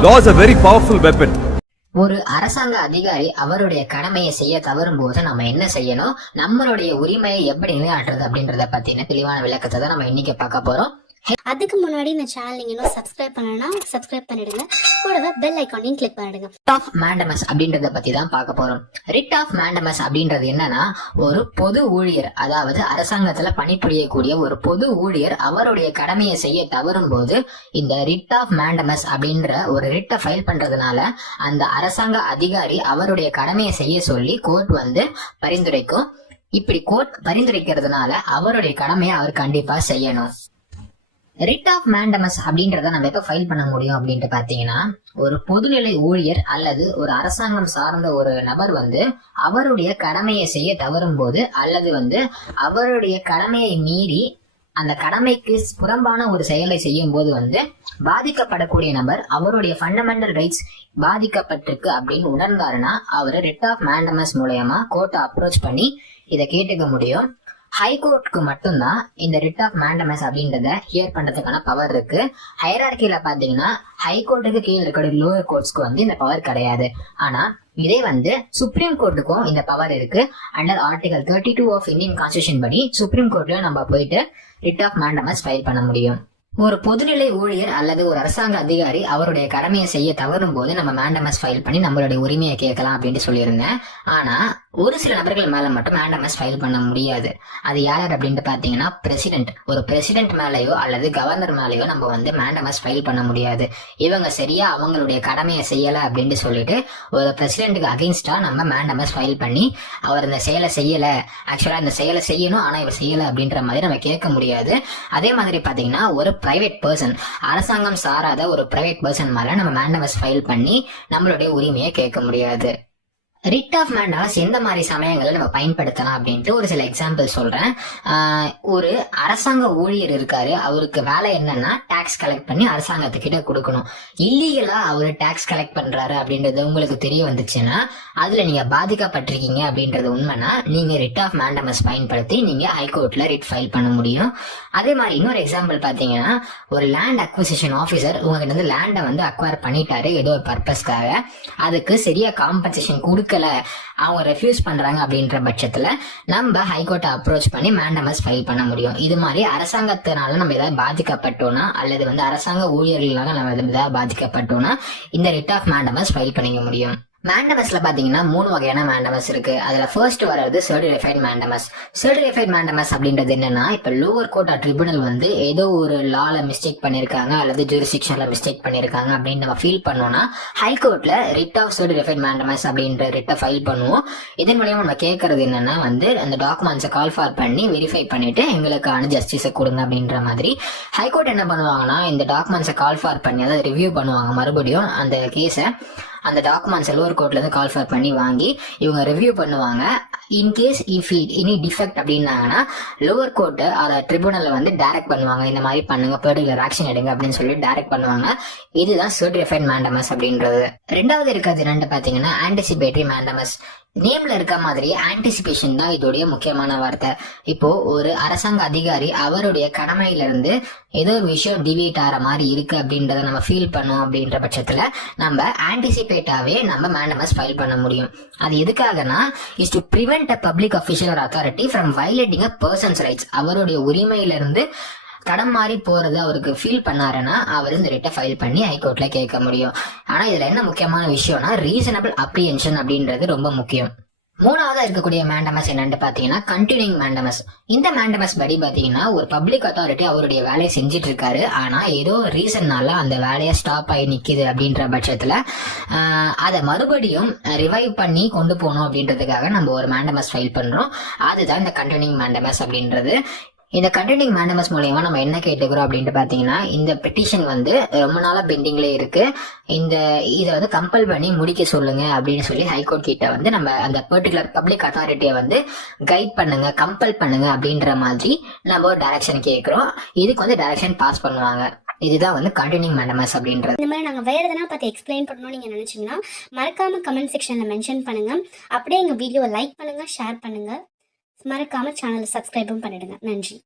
Is a very powerful weapon. ஒரு அரசாங்க அதிகாரி அவருடைய கடமையை செய்ய தவறும் போது நம்ம என்ன செய்யணும்? நம்மளுடைய உரிமையை எப்படி நிலைநாட்டுறது அப்படின்றத பத்தின தெளிவான விளக்கத்தை தான் நம்ம இன்னைக்கு பார்க்க போறோம். அதுக்கு முன்னாடி இந்த சேனல் நீங்க இன்னும் சப்ஸ்கிரைப் பண்ணலன்னா சப்ஸ்கிரைப் பண்ணிடுங்க. கூடவே பெல் ஐக்கானையும் கிளிக் பண்ணிடுங்க. ரிட் ஆஃப் மேண்டமஸ் அப்படின்றத பத்தி தான் பார்க்க போறோம். ரிட் ஆஃப் மேண்டமஸ் அப்படின்றது என்னன்னா ஒரு பொது ஊழியர் அதாவது அரசாங்கத்துல பணிபுரியக்கூடிய ஒரு பொது ஊழியர் அவருடைய கடமையை செய்ய தவறும் போது இந்த ரிட் ஆஃப் மேண்டமஸ் அப்படின்ற ஒரு ரிட்டை ஃபைல் பண்றதுனால அந்த அரசாங்க அதிகாரி அவருடைய கடமையை செய்ய சொல்லி கோர்ட் வந்து பரிந்துரைக்கும். இப்படி கோர்ட் பரிந்துரைக்கிறதுனால அவருடைய கடமையை அவர் கண்டிப்பா செய்யணும். ரிட் ஆஃப் மேண்டமஸ் அப்படின்றத நம்ம எப்ப ஃபைல் பண்ண முடியும் அப்படின்ட்டு பாத்தீங்கன்னா ஒரு பொதுநிலை ஊழியர் அல்லது ஒரு அரசாங்கம் சார்ந்த ஒரு நபர் வந்து அவருடைய கடமையை செய்ய தவறும் போது அல்லது வந்து அவருடைய கடமையை மீறி அந்த கடமைக்கு புறம்பான ஒரு செயலை செய்யும் போது வந்து பாதிக்கப்படக்கூடிய நபர் அவருடைய ஃபண்டமெண்டல் ரைட்ஸ் பாதிக்கப்பட்டிருக்கு அப்படின்னு உணர்ந்தாருன்னா அவர் ரிட் ஆஃப் மேண்டமஸ் மூலயமா கோர்ட்டை அப்ரோச் பண்ணி இதை கேட்டுக்க முடியும். ஹைகோர்ட்க்கு மட்டும்தான் இந்த ரிட் ஆஃப் மேண்டமஸ் அப்படின்றத ஹியர் பண்றதுக்கான பவர் இருக்கு. ஹைரார்கில பாத்தீங்கன்னா ஹைகோர்ட்டுக்கு கீழே இருக்கிற லோயர் கோர்ட்ஸ்க்கு வந்து இந்த பவர் கிடையாது. ஆனா இதே வந்து சுப்ரீம் கோர்ட்டுக்கும் இந்த பவர் இருக்கு. Under article thirty two of Indian constitution படி சுப்ரீம் கோர்ட்ல நம்ம போயிட்டு ரிட் ஆஃப் மேண்டமஸ் ஃபைல் பண்ண முடியும். ஒரு பொதுநிலை ஊழியர் அல்லது ஒரு அரசாங்க அதிகாரி அவருடைய கடமையை செய்ய தவறும் போது நம்ம மேண்டமஸ் ஃபைல் பண்ணி நம்மளுடைய உரிமையை கேட்கலாம் அப்படின்னு சொல்லியிருந்தேன். ஆனா ஒரு சில நபர்கள் மேல மட்டும் மேண்டமஸ் ஃபைல் பண்ண முடியாது. அது யார் யார் அப்படின்ட்டு பாத்தீங்கன்னா பிரசிடென்ட் ஒரு பிரசிடென்ட் மேலேயோ அல்லது கவர்னர் மேலேயோ நம்ம வந்து மேண்டமஸ் ஃபைல் பண்ண முடியாது. இவங்க சரியா அவங்களுடைய கடமையை செய்யலை அப்படின்னு சொல்லிட்டு ஒரு பிரசிடென்ட்டுக்கு அகைன்ஸ்டா நம்ம மேண்டமஸ் ஃபைல் பண்ணி அவர் இந்த செயலை செய்யலை. ஆக்சுவலா இந்த செயலை செய்யணும் ஆனா இவர் செய்யலை அப்படின்ற மாதிரி நம்ம கேட்க முடியாது. அதே மாதிரி பாத்தீங்கன்னா ஒரு பிரைவேட் பர்சன் அரசாங்கம் சாராத ஒரு பிரைவேட் பர்சன் மேல நம்ம மேண்டமஸ் ஃபைல் பண்ணி நம்மளுடைய உரிமையை கேட்க முடியாது. ரிட் ஆஃப் மேண்டாஸ் எந்த மாதிரி சமயங்களில் நம்ம பயன்படுத்தலாம் அப்படின்ட்டு ஒரு சில எக்ஸாம்பிள் சொல்றேன். ஒரு அரசாங்க ஊழியர் இருக்காரு. அவருக்கு வேலை என்னன்னா டாக்ஸ் கலெக்ட் பண்ணி அரசாங்கத்துக்கிட்ட கொடுக்கணும். இல்லீகலா அவர் டாக்ஸ் கலெக்ட் பண்றாரு அப்படின்றது உங்களுக்கு தெரிய வந்துச்சுன்னா அதுல நீங்க பாதிக்கப்பட்டிருக்கீங்க அப்படின்றது உண்மைனா நீங்க ரிட் ஆஃப் மேண்டமஸ் பயன்படுத்தி நீங்க ஹைகோர்ட்ல ரிட் ஃபைல் பண்ண முடியும். அதே மாதிரி இன்னொரு எக்ஸாம்பிள் பாத்தீங்கன்னா ஒரு லேண்ட் அக்விசிஷன் ஆஃபீஸர் உங்ககிட்ட இருந்து லேண்டை வந்து அக்வயர் பண்ணிட்டாரு ஏதோ ஒரு பர்பஸ்க்காக அதுக்கு சரியா காம்பன்சேஷன் கொடுக்கல அவங்க ரெஃப்யூஸ் பண்றாங்க அப்படின்ற பட்சத்துல நம்ம ஹைகோர்ட்டை அப்ரோச் பண்ணி மேண்டமஸ் ஃபைல் பண்ண முடியும். இது மாதிரி அரசாங்கத்தினால நம்ம ஏதாவது பாதிக்கப்பட்டோம்னா அல்லது வந்து அரசாங்க ஊழியர்களால நம்ம ஏதாவது பாதிக்கப்பட்டோம்னா இந்த ரிட் ஆஃப் மேண்டமஸ் ஃபைல் பண்ணிக்க முடியும். மேண்டமஸ்ல பாத்தீங்கன்னா மூணு வகையான மேண்டமஸ் இருக்கு. அதுல ஃபர்ஸ்ட் வர்றது சர்டிஃபைட் மேண்டமஸ் சர்டிஃபைட் மேண்டமஸ் அப்படின்றது என்னன்னா இப்ப லோவர் கோர்ட் ட்ரிபுனல் வந்து ஏதோ ஒரு லால மிஸ்டேக் பண்ணிருக்காங்க அல்லது ஜூரிஸ்டிக்ஷன்ல மிஸ்டேக் பண்ணிருக்காங்க அப்படின்னு நம்ம ஃபீல் பண்ணோம்னா ஹைகோர்ட்ல ரிட் ஆஃப் சர்டிஃபைட் மேண்டமஸ் அப்படின்ற ரிட்டை ஃபைல் பண்ணுவோம். இதன் மூலியமா நம்ம கேட்கறது என்னன்னா வந்து அந்த டாக்குமெண்ட்ஸை கால் ஃபார் பண்ணி வெரிஃபை பண்ணிட்டு எங்களுக்கான ஜஸ்டிஸை கொடுங்க அப்படின்ற மாதிரி. ஹைகோர்ட் என்ன பண்ணுவாங்கன்னா இந்த டாக்குமெண்ட்ஸை கால் ஃபார் பண்ணி அதாவது ரிவ்யூ பண்ணுவாங்க. மறுபடியும் அந்த கேஸை அந்த டாக்குமெண்ட்ஸ் லோவர் கோர்ட்டில் இருந்து கால் ஃபார் பண்ணி வாங்கி இவங்க ரிவ்யூ பண்ணுவாங்க. In case if any defect அப்படின்னாங்கன்னா lower court அதை ட்ரிபுனலில் வந்து டேரக்ட் பண்ணுவாங்க. இந்த மாதிரி பண்ணுங்க பர்டிகுலர் ஆக்ஷன் எடுங்க அப்படின்னு சொல்லி டேரக்ட் பண்ணுவாங்க. இதுதான் சர்டிஃபைட் மேண்டமஸ் அப்படின்றது. ரெண்டாவது இருக்கிறது ரெண்டு பார்த்தீங்கன்னா ஆன்டிசிபேட்டரி மேண்டமஸ் நேம்ல இருக்க மாதிரி ஆன்டிசிபேஷன் தான் இதோடைய முக்கியமான வார்த்தை. இப்போ ஒரு அரசாங்க அதிகாரி அவருடைய கடமையில இருந்து ஏதோ ஒரு விஷயம் டிவியேட் ஆகிற மாதிரி இருக்கு அப்படின்றத நம்ம ஃபீல் பண்ணோம் அப்படின்ற பட்சத்துல நம்ம ஆன்டிசிபேட்டாவே நம்ம மேண்டமஸ் ஃபைல் பண்ண முடியும். அது எதுக்காகனா is to prevent a public official authority from violating a persons rights அவருடைய உரிமையில இருந்து தடம் மாறி போறது அவருக்கு ஃபீல் பண்ணாருன்னா அவர் இந்த ரிட்டை ஃபைல் பண்ணி ஹைகோர்ட்ல கேட்க முடியும். ஆனா இதுல என்ன முக்கியமான விஷயம்னா ரீசனபிள் அப்ரிஹென்ஷன் அப்படின்றது ரொம்ப முக்கியம். மூணாவதா இருக்கக்கூடிய மேண்டமஸ் என்னன்னு பாத்தீங்கன்னா கண்டினியூங் மேண்டமஸ் இந்த மேண்டமஸ் படி பாத்தீங்கன்னா ஒரு பப்ளிக் அத்தாரிட்டி அவருடைய வேலையை செஞ்சுட்டு இருக்காரு ஆனா ஏதோ ரீசன்னால அந்த வேலையை ஸ்டாப் ஆகி நிக்குது அப்படின்ற பட்சத்துல அதை மறுபடியும் ரிவைவ் பண்ணி கொண்டு போகணும் அப்படின்றதுக்காக நம்ம ஒரு மேண்டமஸ் ஃபைல் பண்றோம். அதுதான் இந்த கண்டினியூங் மேண்டமஸ் அப்படின்றது. இந்த கண்டினியூங் மேண்டமஸ் மூலயமா நம்ம என்ன கேட்டுக்கிறோம் அப்படின்ட்டு பார்த்தீங்கன்னா இந்த பெட்டிஷன் வந்து ரொம்ப நாளாக பெண்டிங்ல இருக்கு. இந்த இதை வந்து கம்பல் பண்ணி முடிக்க சொல்லுங்க அப்படின்னு சொல்லி ஹைகோர்ட் கிட்ட வந்து நம்ம அந்த பர்டிகுலர் பப்ளிக் அத்தாரிட்டியை வந்து கைட் பண்ணுங்க கம்பல் பண்ணுங்க அப்படின்ற மாதிரி நம்ம ஒரு டைரக்ஷன் கேட்குறோம் இதுக்கு வந்து டைரக்ஷன் பாஸ் பண்ணுவாங்க. இதுதான் வந்து கண்டினியூ மேண்டமஸ் அப்படின்றது. இந்த மாதிரி நாங்கள் வேறு எதனா பார்த்து எக்ஸ்பிளைன் பண்ணணும்னு நீங்கள் நினச்சிங்கன்னா மறக்காமல் கமெண்ட் செக்ஷனில் மென்ஷன் பண்ணுங்கள் அப்படியே எங்கள் வீடியோவை லைக் பண்ணுங்கள் ஷேர் பண்ணுங்கள் மறக்காமல் சேனலை சப்ஸ்கிரைபும் பண்ணிடுங்க. நன்றி.